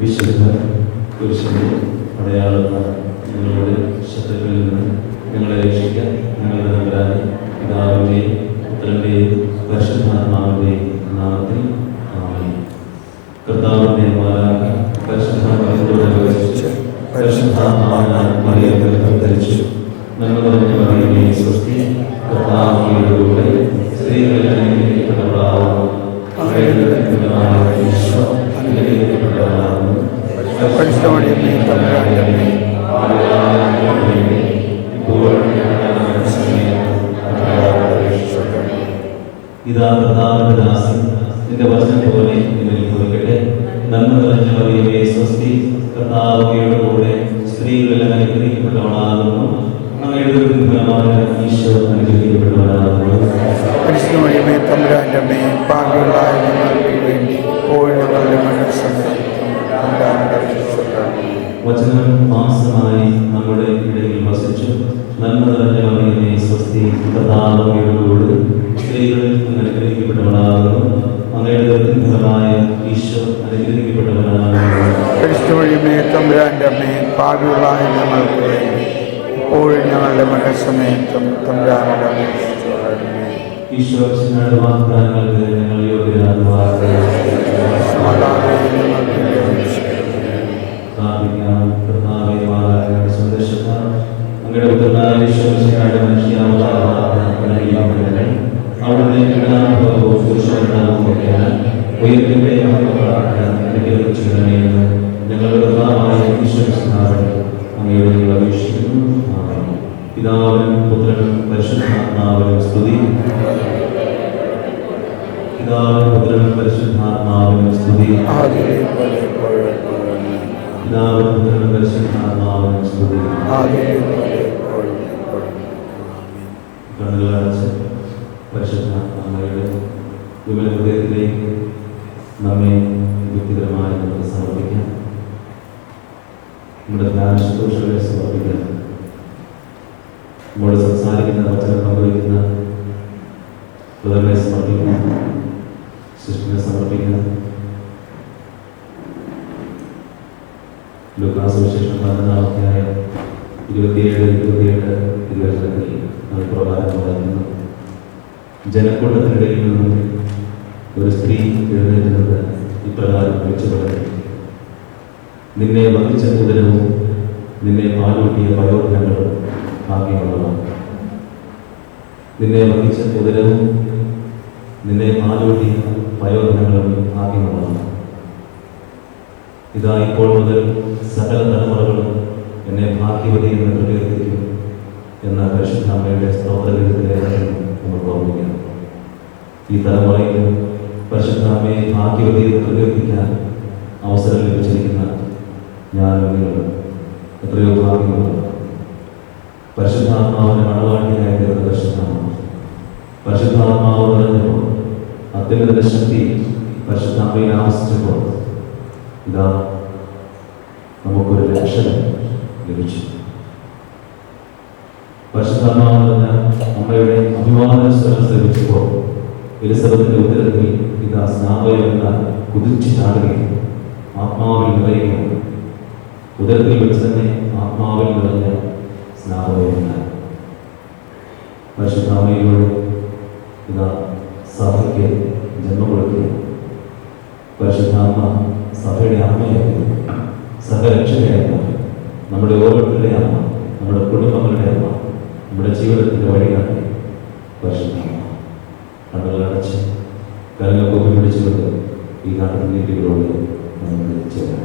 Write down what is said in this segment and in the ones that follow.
വിശുദ്ധ കുരിശിന്റെ അടയാളത്താൽ നിങ്ങളുടെ ശത്രുക്കളിൽ നിന്ന് ഞങ്ങളെ രക്ഷിക്കാൻ ഞങ്ങളുടെ നമ്പരാനെ പിതാവിന്റെയും പുത്രന്റെയും പരിശുദ്ധാത്മാവിന്റെയും നാമത്തിൽ ആമേൻ. കർത്താവിന്റെ മാലാഖ പരിശുദ്ധാത്മാവിനോട് വിവരിച്ച് പരിശുദ്ധാത്മാവിനാൽ മറിയത്തിൽ ധരിച്ചു. നന്മ നിറഞ്ഞ മറിയമേ സ്വസ്തി, കർത്താവ് അങ്ങയുടെ കൂടെ സ്ത്രീകളിൽ അനുഗ്രഹിക്കപ്പെട്ടവളാകുന്നു. അങ്ങയുടെ ഉദരത്തിൻഫലമായ ഈശോ അനുഗ്രഹിക്കപ്പെട്ടവനാകുന്നു. ഇതാ കർത്താവിന്റെ ദാസൻ, നിന്റെ വചനം പോലെ എന്നിൽ ഭവിക്കട്ടെ. നന്മ നിറഞ്ഞ മറിയമേ സ്വസ്തി, കർത്താവ് അങ്ങയുടെ കൂടെ സ്ത്രീകളിൽ അനുഗ്രഹിക്കപ്പെട്ടവളാകുന്നു. അങ്ങയുടെ ഉദരത്തിൻഫലമായ ഈശോ അനുഗ്രഹിക്കപ്പെട്ടവനാകുന്നു. പരിശുദ്ധമറിയമേ തമ്പുരാന്റെ അമ്മേ, പാപികളായ ഞങ്ങൾക്ക് വേണ്ടി ഇപ്പോഴും ഞങ്ങളുടെ മരണസമയത്തും വചനം മാംസമായി നമ്മുടെ ഇടയിൽ വസിച്ചു. നന്മ നിറഞ്ഞ മറിയമേ സ്വസ്തി, കർത്താവ് അങ്ങയുടെ കൂടെ സ്ത്രീകളിൽ അനുഗ്രഹിക്കപ്പെട്ടവളാകുന്നു. അങ്ങയുടെ ഉദരത്തിൻഫലമായ ഈശോ അനുഗ്രഹിക്കപ്പെട്ടവനാകുന്നു. പരിശുദ്ധമറിയമേ തമ്പുരാന്റെ അമ്മേ, പാപികളായ ഞങ്ങൾക്ക് വേണ്ടി ഇപ്പോഴും ഞങ്ങളുടെ മരണസമയത്തും തമ്പുരാനോട് ഈശോ വാഗ്ദാനങ്ങൾക്ക് ഞങ്ങൾ യോഗ്യരാകുവാൻ സന്ദേശത്താൽ അങ്ങയുടെ പുത്രനായ ഈശോയുടെ മനുഷ്യാവതാരവും അവിടുത്തെ പീഡാനുഭവവും കുരിശുമരണവും ഒക്കെയാണ് ഉയർത്തിൻ്റെ അനുഗ്രഹിച്ചിരുന്നതെന്ന് ഞങ്ങളുടെ കർത്താവായ ഈശോയുടെ അങ്ങയോട് ഞങ്ങൾ അപേക്ഷിക്കുന്നു. പിതാവിനും പുത്രനും പരിശുദ്ധാത്മാവിനും സ്തുതി. പിതാവിനും പുത്രനും പരിശുദ്ധാത്മാവിനും സ്തുതി. പിതാവിനും പുത്രനും പരിശുദ്ധാത്മാവിനും സ്തുതി. കണ്ണുകളടച്ച് പരിശുദ്ധാത്മാവയുടെ വിമല ഹൃദയത്തിലേക്ക് നമ്മെ വ്യക്തിപരമായി നമുക്ക് സമർപ്പിക്കാം. നമ്മുടെ ധ്യാന ശുശ്രൂഷകളെ സമർപ്പിക്കാം. നമ്മോട് സംസാരിക്കുന്ന വചനം പങ്കുവയ്ക്കുന്ന ഹൃദയങ്ങളെ സമർപ്പിക്കുന്ന സൃഷ്ടിനെ സമർപ്പിക്കുന്ന ലൂക്കാസുവിശേഷം 14-ാം 27 തിരുവചനത്തിൽ നമ്മൾ പ്രകാരം പറയുന്നു. ജനക്കൂട്ടത്തിനിടയിൽ നിന്നും ഒരു സ്ത്രീ എഴുന്നേറ്റുന്നത് ഇപ്രകാരം വിളിച്ചു പറഞ്ഞു: നിന്നെ വഹിച്ച ഉദരവും നിന്നെ പാലൂട്ടിയ പയോധനങ്ങളും ഭാഗ്യമുള്ളതാണ്. നിന്നെ വഹിച്ച ഉദരവും നിന്നെ പാലൂട്ടിയ പയോധനങ്ങളും ഭാഗ്യമുള്ളതാണ്. ഇതാ ഇപ്പോൾ മുതൽ സകല തലമുറകളും എന്നെ ഭാഗ്യവതി എന്ന് പ്രകീർത്തിക്കും എന്ന പരിശുദ്ധ അമ്മയുടെ സ്തോത്രഗീതത്തിലെ നമ്മൾ ഓർമ്മിക്കണം. ഈ തലമുറയിൽ പരിശുദ്ധ അമ്മയെ ഭാഗ്യവതി എന്ന് പ്രകീർത്തിക്കാൻ അവസരം ലഭിച്ചിരിക്കുന്ന ഞാനും നിങ്ങളും എത്രയോ ഭാഗ്യമുള്ളതാണ്. പരിശുദ്ധാത്മാവിനെ മണവാട്ടിയായി തീർന്ന പരിശുദ്ധാത്മാവ്, പരിശുദ്ധാത്മാവ് നിറഞ്ഞപ്പോൾ അത്യുന്നത ശക്തി പരിശുദ്ധാത്മയിൽ ആവസിച്ചപ്പോൾ ഇതാ നമുക്കൊരു രക്ഷകൻ ലഭിച്ചു. പരിശുദ്ധാത്മാവ് നിറഞ്ഞ അമ്മയുടെ അഭിവാദന സ്വരം ശ്രമിച്ചപ്പോൾ എലിസബത്തിന്റെ ഉത്തരത്തിൽ ഇതാ സ്നാപകമെന്ന കുതിച്ചു ചാടുകയും ആത്മാവിൽ നിറയുകയും ഉദരത്തിൽ വെച്ച് തന്നെ ആത്മാവിൽ നിറഞ്ഞ സ്നാപകമെന്ന പരിശുദ്ധാത്മയിലൂടെ ഇതാ സഭയ്ക്ക് ജന്മം കൊടുക്കുകയും പരിശുദ്ധാത്മ സഭയുടെ അമ്മയായി, സഹരക്ഷകയായി, നമ്മുടെ ഓരോരുത്തരുടെ അമ്മ, നമ്മുടെ കുടുംബങ്ങളുടെ അമ്മ, നമ്മുടെ ജീവിതത്തിൻ്റെ വഴികാട്ടി പരിശുദ്ധാത്മ. കണ്ണുകളടച്ച് കരങ്ങൾ കൂപ്പി പിടിച്ചുകൊണ്ട് ഈ നാട്ടിൽ നീതികളോട് നമുക്ക് ചേരാം.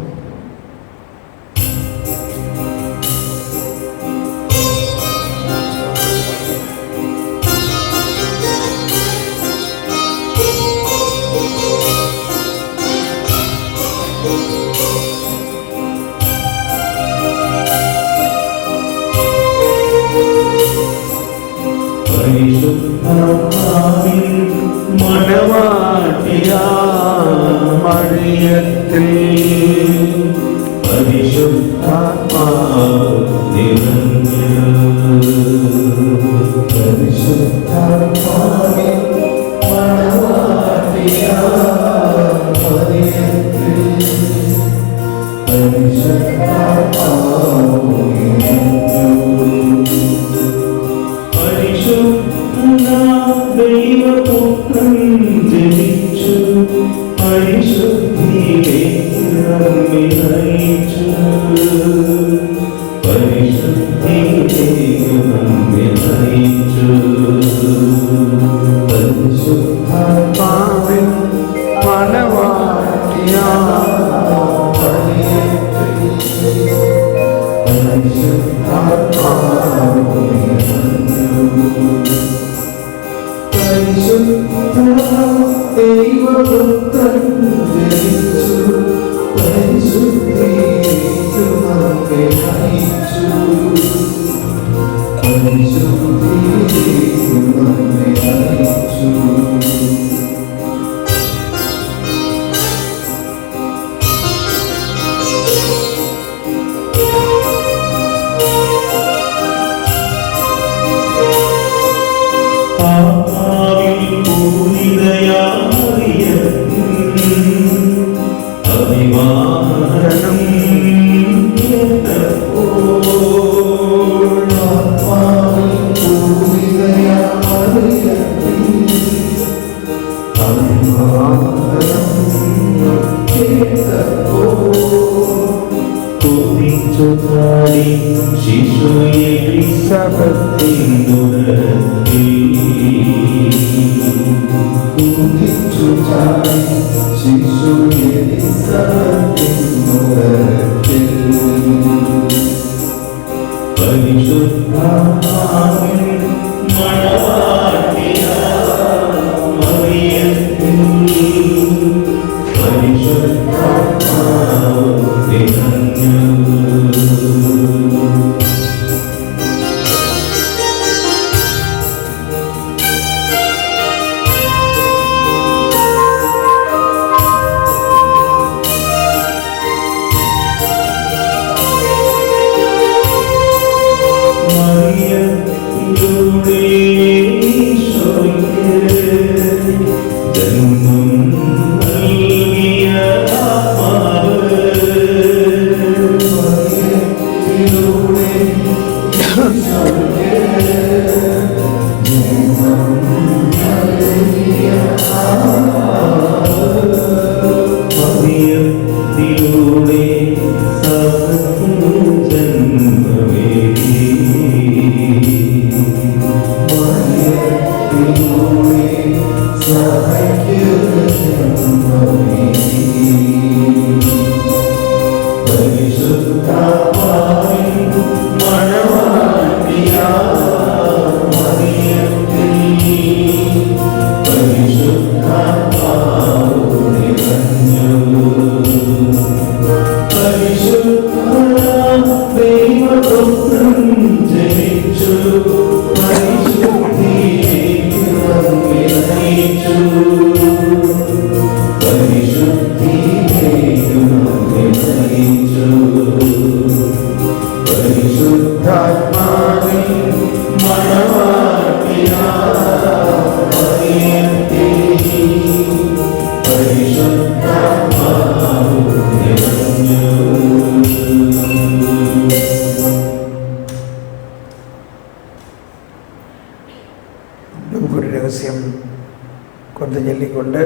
പരിശുദ്ധാത്മാവിൻ മണവാട്ടിയാമറിയത്തിൽ പരിശുദ്ധാത്മാവ് നിറഞ്ഞു പരിശുദ്ധാത്മാവിൻ മണവാട്ടിയാമറിയത്തിൽ പരിശുദ്ധാത്മാവ് ദൈവപുത്രൻ ജനിച്ചു പരിശുദ്ധിയിലേക്ക് നമ്മെ നയിച്ചു പരിശുദ്ധിയിലേക്ക് നമ്മെ നയിച്ചു പരിശുദ്ധാത്മാവിൻ ദൈവപുത്രൻ ജനിച്ചു പരിശുദ്ധിയിലേക്ക് നമ്മെ നയിച്ചു പരിശുദ്ധിയിലേക്ക് നമ്മെ നയിച്ചു നമുക്കൊരു രഹസ്യം കൊണ്ട് ചൊല്ലിക്കൊണ്ട്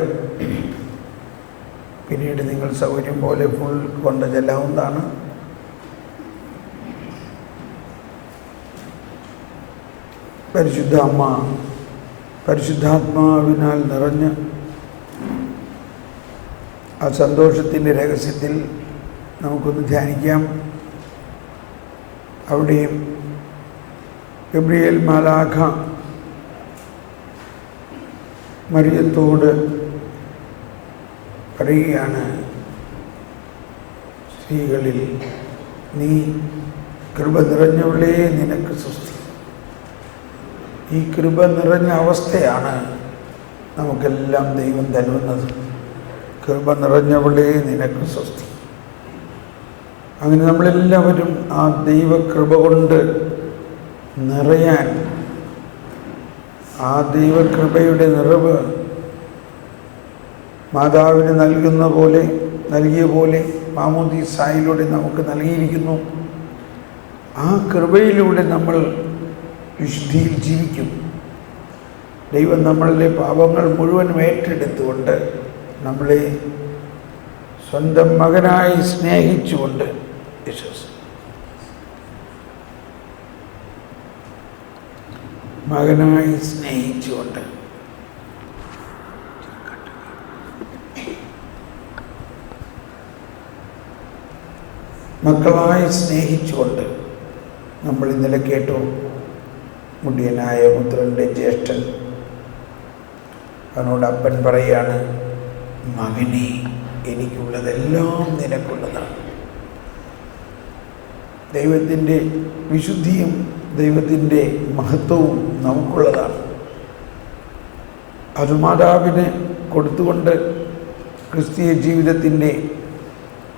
പിന്നീട് നിങ്ങൾ സൗകര്യം പോലെ ഫുൾ കൊണ്ട് ചെല്ലാവുന്നതാണ്. പരിശുദ്ധ അമ്മ പരിശുദ്ധാത്മാവിനാൽ നിറഞ്ഞ് ആ സന്തോഷത്തിൻ്റെ രഹസ്യത്തിൽ നമുക്കൊന്ന് ധ്യാനിക്കാം. അവിടെയും ഗബ്രിയേൽ മാലാഖ മറിയത്തോട് പറയുകയാണ്, സ്ത്രീകളിൽ നീ കൃപ നിറഞ്ഞവളേ, നിനക്ക് സ്വസ്തി, ഈ കൃപ നിറഞ്ഞ അവസ്ഥയാണ് നമുക്കെല്ലാം ദൈവം തരുന്നത്. കൃപ നിറഞ്ഞവളേ നിനക്ക് സ്വസ്തി. അങ്ങനെ നമ്മളെല്ലാവരും ആ ദൈവകൃപ കൊണ്ട് നിറയാൻ, ആ ദൈവകൃപയുടെ നിറവ് മാതാവിന് നൽകിയ പോലെ മാമോദീസായിലൂടെ നമുക്ക് നൽകിയിരിക്കുന്നു. ആ കൃപയിലൂടെ നമ്മൾ വിശുദ്ധിയിൽ ജീവിക്കും. ദൈവം നമ്മളുടെ പാപങ്ങൾ മുഴുവൻ ഏറ്റെടുത്തുകൊണ്ട് നമ്മളെ സ്വന്തം മകനായി സ്നേഹിച്ചുകൊണ്ട് മക്കളായി സ്നേഹിച്ചുകൊണ്ട് നമ്മൾ ഇന്നലെ കേട്ടു. മുടിയനായ പുത്രൻ്റെ ജ്യേഷ്ഠൻ അവനോട് അപ്പൻ പറയാണ്, മകനെ, എനിക്കുള്ളതെല്ലാം നിനക്കുള്ളതാണ്. ദൈവത്തിൻ്റെ വിശുദ്ധിയും ദൈവത്തിൻ്റെ മഹത്വവും നമുക്കുള്ളതാണ്. അത് മാതാവിന് കൊടുത്തുകൊണ്ട് ക്രിസ്തീയ ജീവിതത്തിൻ്റെ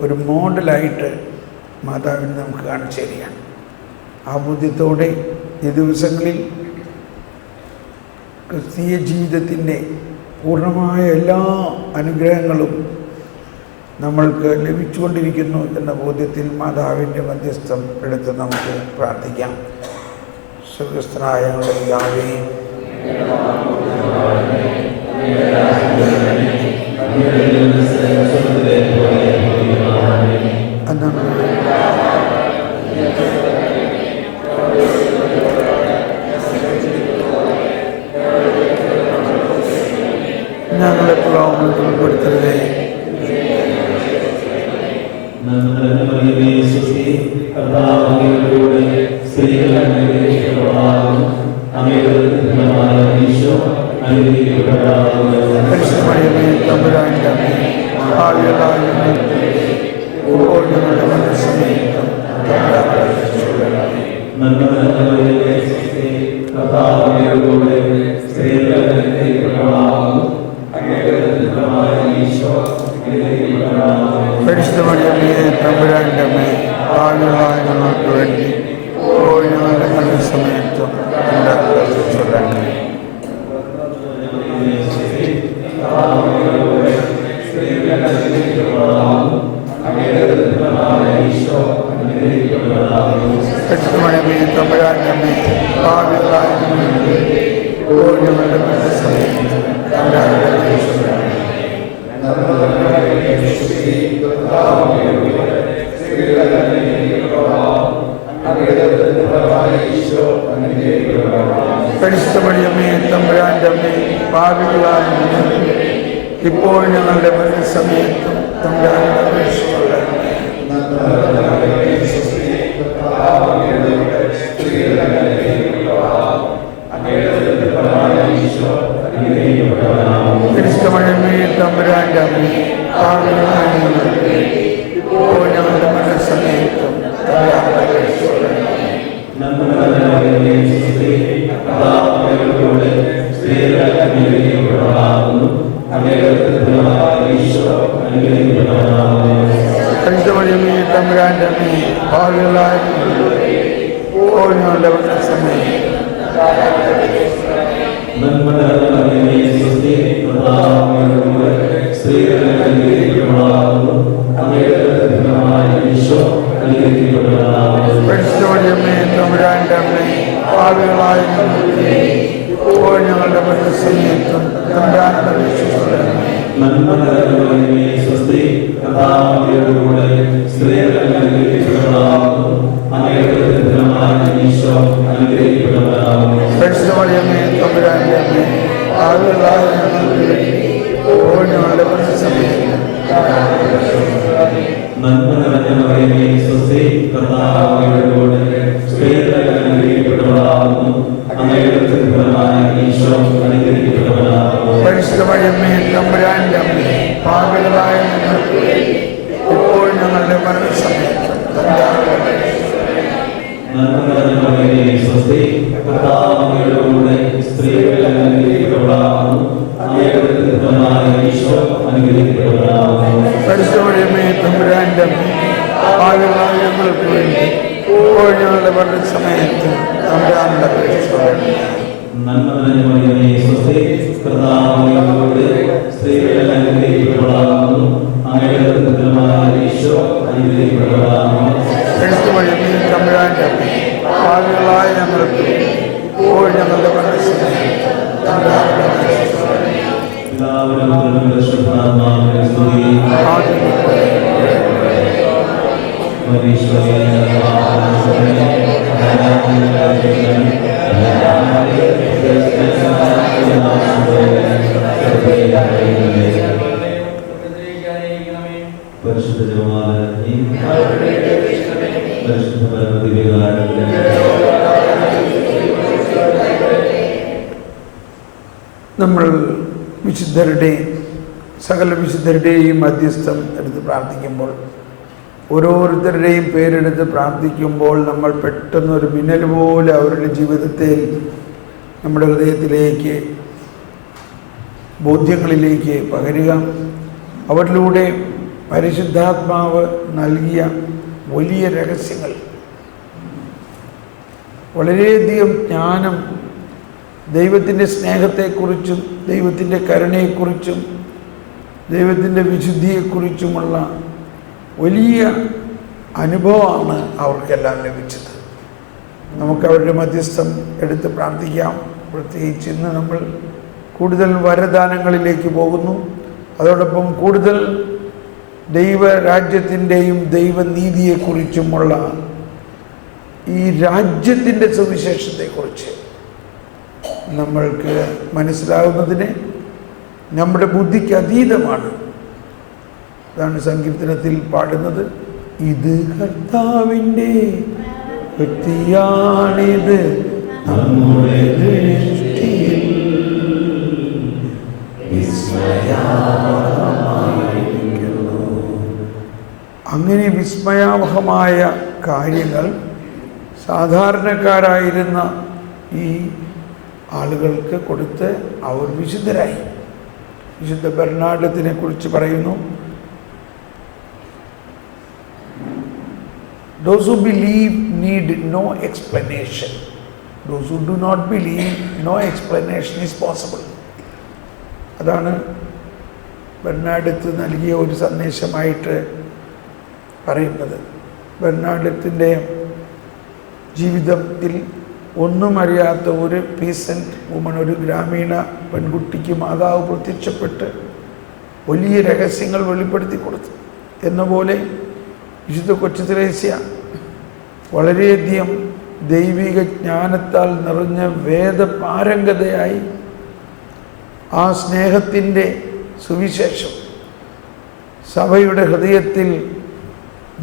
ഒരു മോഡലായിട്ട് മാതാവിനെ നമുക്ക് കാണിച്ചു തരികയാണ്. ആ ബോധ്യത്തോടെ ഈ ദിവസങ്ങളിൽ ക്രിസ്തീയ ജീവിതത്തിൻ്റെ പൂർണ്ണമായ എല്ലാ അനുഗ്രഹങ്ങളും നമ്മൾക്ക് ലഭിച്ചുകൊണ്ടിരിക്കുന്നു എന്ന ബോധ്യത്തിൽ മാതാവിൻ്റെ മധ്യസ്ഥം എടുത്ത് നമുക്ക് പ്രാർത്ഥിക്കാം. സ്വർഗ്ഗസ്ഥനായ ഞങ്ങളുടെ പിതാവേ, ഞങ്ങളെ പ്രലോഭനത്തിൽ ഉൾപ്പെടുത്തരുതേ, തമ്പുരാന്റെ അമ്മേ, ഭാവികളായ ഇപ്പോൾ ഞങ്ങളുടെ മനസ്സമേറ്റം പരിശുദ്ധമറിയമേ, തമ്പുരാന്റെ അമ്മേ, ഭാവികളായ ഞങ്ങൾക്ക് വേണ്ടി ഇപ്പോൾ ഞങ്ങളുടെ മനസ്സമേറ്റം ചൊല്ലണമേ. പരിശുദ്ധമറിയമേ, തമ്പുരാന്റെ അമ്മേ, ഭാവികളായ ഞങ്ങൾക്ക് വേണ്ടി ഇപ്പോൾ ഞങ്ങളുടെ മനസ്സമേറ്റം പരിശുദ്ധമറിയമേ, തമ്പുരാന്റെ അമ്മേ, പാപികളായ ഞങ്ങൾക്ക് ഇപ്പോൾ ഞങ്ങളുടെ മരണസമയത്തും തമ്പുരാനോട് അപേക്ഷിച്ചുകൊള്ളണമേ. പരിശുദ്ധമറിയമേ, തമ്പുരാന്റെ അമ്മേ, പാപികളായ ഞങ്ങൾക്ക് ഇപ്പോൾ ഞങ്ങളുടെ മരണസമയത്തും തമ്പുരാനോട് അപേക്ഷിച്ചുകൊള്ളണമേ. പരിശുദ്ധമറിയമേ, തമ്പുരാന്റെ അമ്മേ, പാപികളായ ഇപ്പോൾ ഞങ്ങളുടെ മരണസമയത്തും പരിശുദ്ധമറിയമേ, തമ്പുരാന്റെ അമ്മേ, പാപികളായ ഞങ്ങൾക്ക് ഇപ്പോൾ ഞങ്ങളുടെ മരണസമയത്തും തമ്പുരാനോട് അപേക്ഷിച്ചുകൊള്ളണമേ. പരിശുദ്ധമറിയമേ, തമ്പുരാന്റെ അമ്മേ, പാപികളായ ഞങ്ങൾക്ക് ഇപ്പോൾ ഞങ്ങളുടെ മരണസമയത്തും പരിശുദ്ധമറിയമേ, തമ്പുരാന്റെ അമ്മേ, പാപികളായ ഞങ്ങൾക്ക് ഇപ്പോൾ ഞങ്ങളുടെ മരണസമയത്തും തമ്പുരാനോട് അപേക്ഷിച്ചുകൊള്ളണമേ. നന്മ നിറഞ്ഞ മറിയമേ, സ്വസ്തി, കർത്താവ് അങ്ങയോടുകൂടെ സ്ത്രീകളിൽ അനുഗ്രഹിക്കപ്പെട്ടവളാകുന്നു. അങ്ങയുടെ ഉദരത്തിൻഫലമായ ഈശോ അനുഗ്രഹിക്കപ്പെട്ടവനാകുന്നു. പരിശുദ്ധമറിയമേ, തമ്പുരാന്റെ അമ്മേ, പാപികളായ ഞങ്ങൾക്ക് വേണ്ടി ഇപ്പോൾ ഞങ്ങളുടെ മരണസമയത്ത് തമ്പുരാനോട് അപേക്ഷിച്ചുകൊള്ളണമേ. നന്മ നിറഞ്ഞ മറിയമേ, സ്വസ്തി, കർത്താവ് അങ്ങയോടുകൂടെ സ്ത്രീകളിൽ അനുഗ്രഹിക്കപ്പെട്ടവളാകുന്നു. അങ്ങയുടെ ഉദരത്തിൻഫലമായ ഈശോ അനുഗ്രഹിക്കപ്പെട്ടവനാകുന്നു. പരിശുദ്ധമറിയമേ, തമ്പുരാന്റെ അമ്മേ, പാപികളായ ഞങ്ങൾക്ക് വേണ്ടി ഇപ്പോൾ ഞങ്ങളുടെ മരണസമയത്ത് തമ്പുരാനോട് അപേക്ഷിച്ചുകൊള്ളണമേ. പിതാവിനും പുത്രനും പരിശുദ്ധാത്മാവിനും സ്തുതി. പരിശുദ്ധ ജപമാല പരിശുദ്ധ പരമദിവ്യകാരുണ്യ നമ്മൾ സകല വിശുദ്ധരുടെയും മധ്യസ്ഥം എടുത്ത് പ്രാർത്ഥിക്കുമ്പോൾ, ഓരോരുത്തരുടെയും പേരെടുത്ത് പ്രാർത്ഥിക്കുമ്പോൾ നമ്മൾ പെട്ടെന്നൊരു മിന്നൽ പോലെ അവരുടെ ജീവിതത്തെ നമ്മുടെ ഹൃദയത്തിലേക്ക്, ബോധ്യങ്ങളിലേക്ക് പകരുക. അവരിലൂടെ പരിശുദ്ധാത്മാവ് നൽകിയ വലിയ രഹസ്യങ്ങൾ, വളരെയധികം ജ്ഞാനം, ദൈവത്തിൻ്റെ സ്നേഹത്തെക്കുറിച്ചും ദൈവത്തിൻ്റെ കരുണയെക്കുറിച്ചും ദൈവത്തിൻ്റെ വിശുദ്ധിയെക്കുറിച്ചുമുള്ള വലിയ അനുഭവമാണ് അവർക്കെല്ലാം ലഭിച്ചത്. നമുക്ക് അവരുടെ മധ്യസ്ഥം എടുത്ത് പ്രാർത്ഥിക്കാം. പ്രത്യേകിച്ച് ഇന്ന് നമ്മൾ കൂടുതൽ വരദാനങ്ങളിലേക്ക് പോകുന്നു. അതോടൊപ്പം കൂടുതൽ ദൈവരാജ്യത്തിൻ്റെയും ദൈവനീതിയെക്കുറിച്ചുമുള്ള ഈ രാജ്യത്തിൻ്റെ സുവിശേഷത്തെക്കുറിച്ച് നമ്മൾക്ക് മനസ്സിലാവുന്നതിന് നമ്മുടെ ബുദ്ധിക്ക് അതീതമാണ്. അതാണ് സങ്കീർത്തനത്തിൽ പാടുന്നത്, ഇത് കർത്താവിൻ്റെ വ്യക്തിയാണിത് നമ്മുടെ ദൃഷ്ടിയിൽ വിസ്മയാവഹമായിരിക്കുന്നു. അങ്ങനെ വിസ്മയാവഹമായ കാര്യങ്ങൾ സാധാരണക്കാരായിരുന്ന ഈ ആളുകൾക്ക് കൊടുത്ത് അവർ വിശുദ്ധരായി. വിശുദ്ധ ബെർണാഡത്തിനെ കുറിച്ച് പറയുന്നു, those who believe need no explanation, those who do not believe no explanation is possible. അതാണ് ബെർണാഡത്ത് നൽകിയ ഒരു സന്ദേശമായിട്ട് പറയുന്നത്. ബെർണാഡത്തിൻ്റെ ജീവിതത്തിൽ ഒന്നും അറിയാത്ത ഒരു പീസൻറ്റ് വുമൺ, ഒരു ഗ്രാമീണ പെൺകുട്ടിക്ക് മാതാവ് പ്രത്യക്ഷപ്പെട്ട് വലിയ രഹസ്യങ്ങൾ വെളിപ്പെടുത്തി കൊടുത്തു എന്ന പോലെ വിശുദ്ധ കൊച്ചു ത്രേസ്യ വളരെയധികം ദൈവിക ജ്ഞാനത്താൽ നിറഞ്ഞ വേദപാരംഗതയായി ആ സ്നേഹത്തിൻ്റെ സുവിശേഷം സഭയുടെ ഹൃദയത്തിൽ,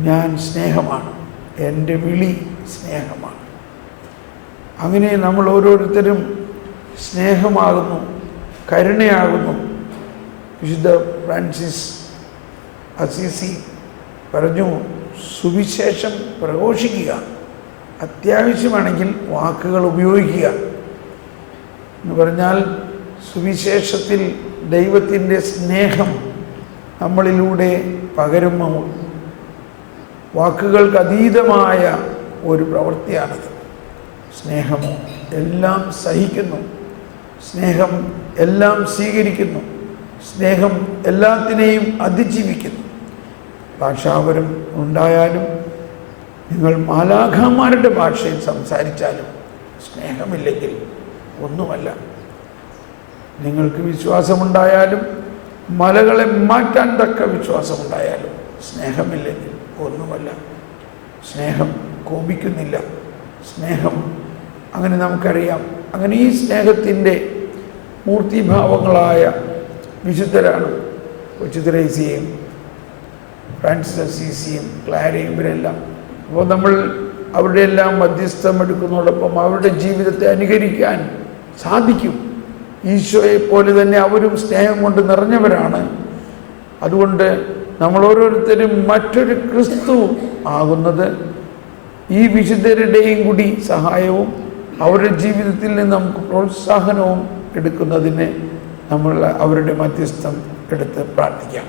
ഞാൻ സ്നേഹമാണ്, എൻ്റെ വിളി സ്നേഹമാണ്. അങ്ങനെ നമ്മൾ ഓരോരുത്തരും സ്നേഹമാകുന്നു, കരുണയാകുന്നു. വിശുദ്ധ ഫ്രാൻസിസ് അസീസി പറഞ്ഞു, സുവിശേഷം പ്രഘോഷിക്കുക, അത്യാവശ്യമാണെങ്കിൽ വാക്കുകൾ ഉപയോഗിക്കുക എന്ന് പറഞ്ഞാൽ സുവിശേഷത്തിൽ ദൈവത്തിൻ്റെ സ്നേഹം നമ്മളിലൂടെ പകരുമ്പോൾ വാക്കുകൾക്ക് അതീതമായ ഒരു പ്രവൃത്തിയാണത്. സ്നേഹം എല്ലാം സഹിക്കുന്നു, സ്നേഹം എല്ലാം സ്വീകരിക്കുന്നു, സ്നേഹം എല്ലാത്തിനെയും അതിജീവിക്കുന്നു. ഭാഷാപരം ഉണ്ടായാലും നിങ്ങൾ മാലാഖമാരുടെ ഭാഷയിൽ സംസാരിച്ചാലും സ്നേഹമില്ലെങ്കിൽ ഒന്നുമല്ല. നിങ്ങൾക്ക് വിശ്വാസമുണ്ടായാലും മലകളെ മാറ്റാൻ തക്ക വിശ്വാസമുണ്ടായാലും സ്നേഹമില്ലെങ്കിൽ ഒന്നുമല്ല. സ്നേഹം കോപിക്കുന്നില്ല, സ്നേഹം അങ്ങനെ നമുക്കറിയാം. അങ്ങനെ ഈ സ്നേഹത്തിൻ്റെ മൂർത്തിഭാവങ്ങളായ വിശുദ്ധരാണ് കൊച്ചു ത്രേസ്യയും ഫ്രാൻസിസ് അസീസിയും ക്ലാരയും ഇവരെല്ലാം. അപ്പോൾ നമ്മൾ അവരുടെ എല്ലാം മധ്യസ്ഥം എടുക്കുന്നതോടൊപ്പം അവരുടെ ജീവിതത്തെ അനുകരിക്കാൻ സാധിക്കും. ഈശോയെ പോലെ തന്നെ അവരും സ്നേഹം കൊണ്ട് നിറഞ്ഞവരാണ്. അതുകൊണ്ട് നമ്മൾ ഓരോരുത്തരും മറ്റൊരു ക്രിസ്തു ആകുന്നത് ഈ വിശുദ്ധരുടെയും കൂടി സഹായവും അവരുടെ ജീവിതത്തിൽ നിന്ന് നമുക്ക് പ്രോത്സാഹനവും എടുക്കുന്നതിന് നമ്മൾ അവരുടെ മധ്യസ്ഥം എടുത്ത് പ്രാർത്ഥിക്കാം.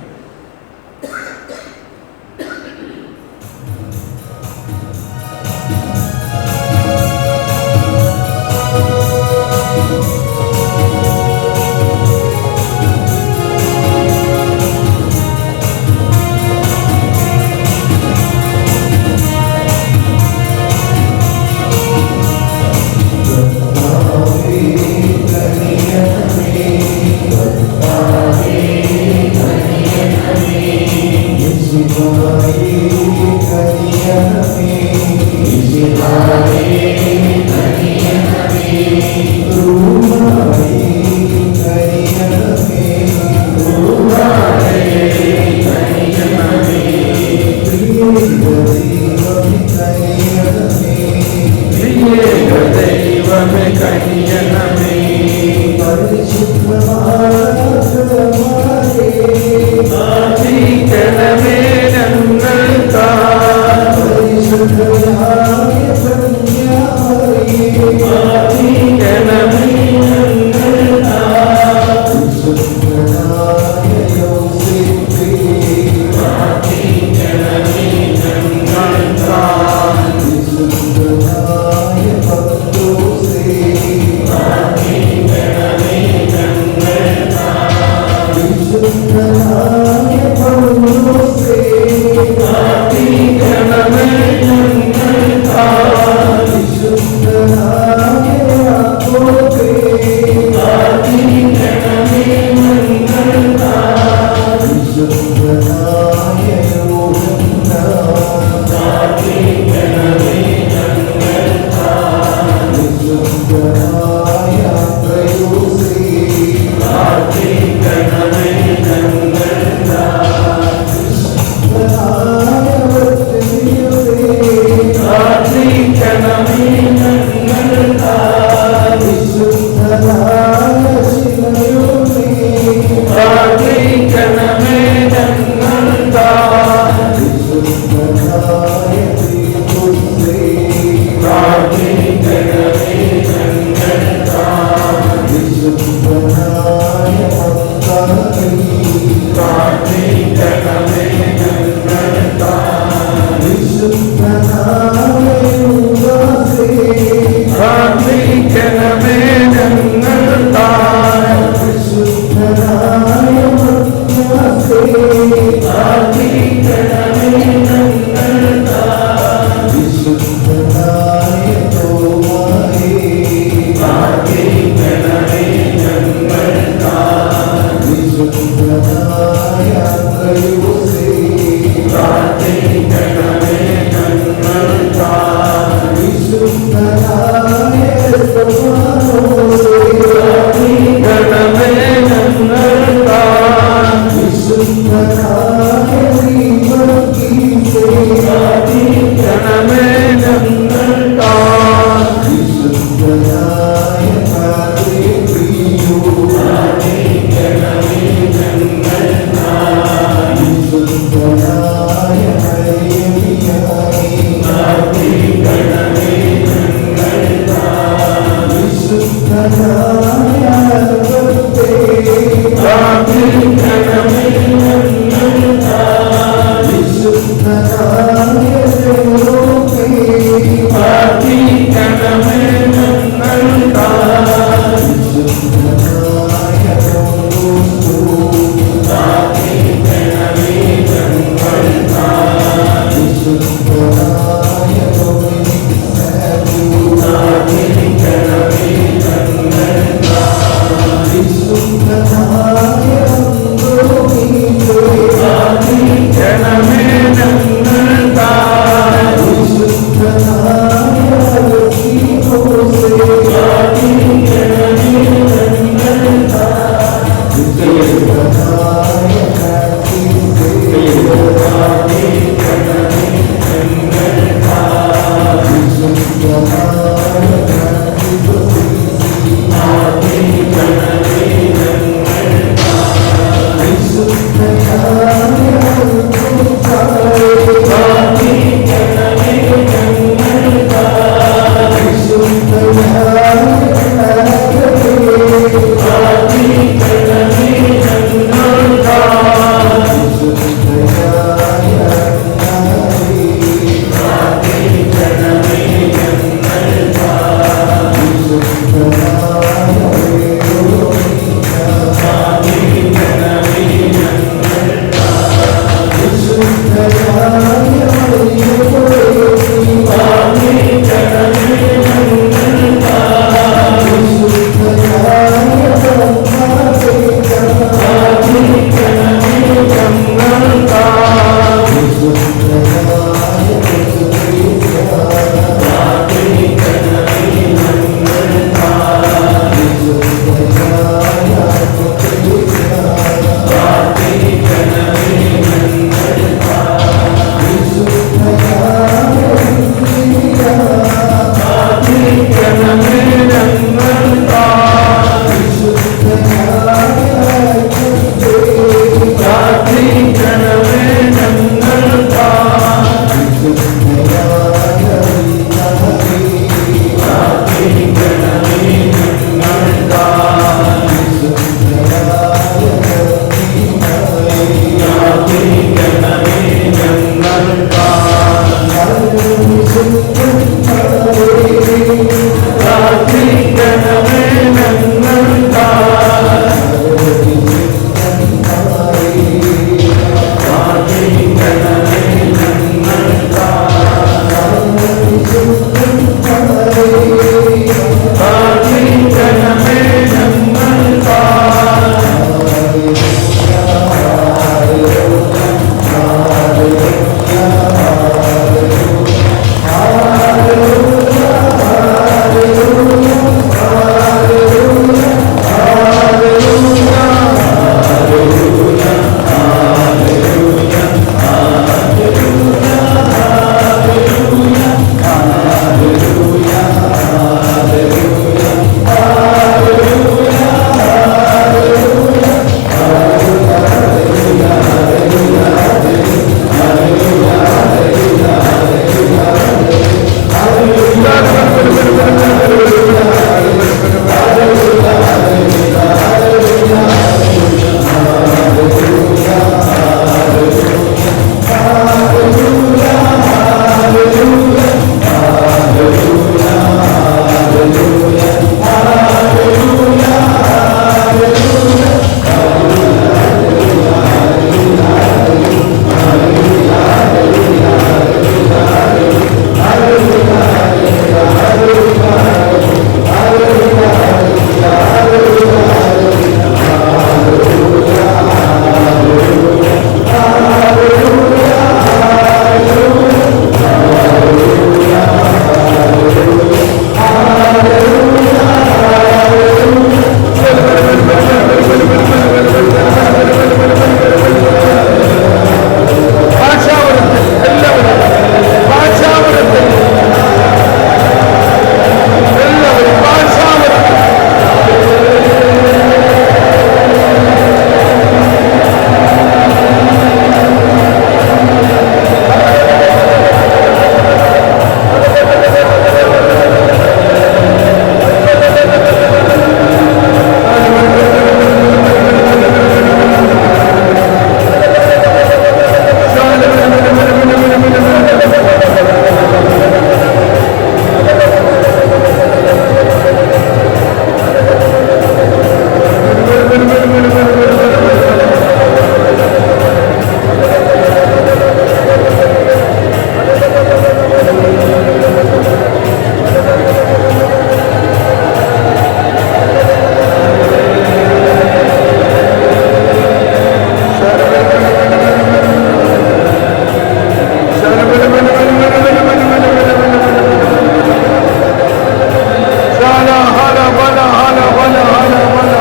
hala hala hala hala hala hala hala.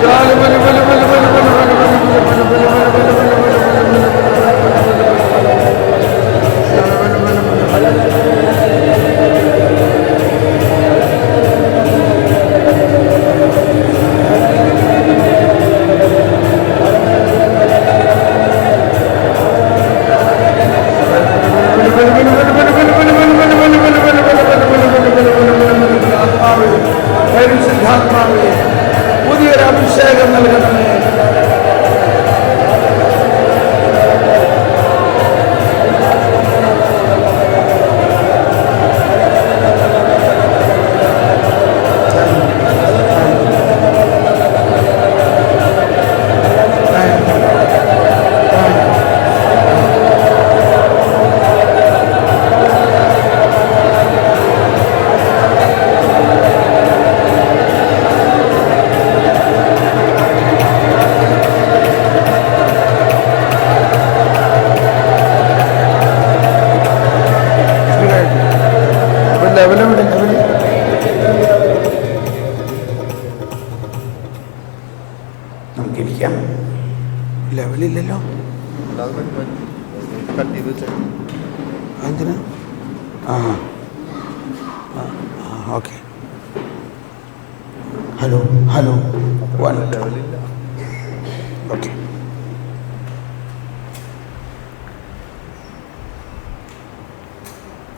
Shala bala bala bala bala bala bala bala bala bala bala bala bala. പരിശുദ്ധാത്മാവേ, പുതിയൊരു അഭിഷേകം നൽകണമേ. നമുക്കിരിക്കാം. ലെവലില്ലല്ലോ. എന്തിനാ? ഓക്കെ. Hello hello 1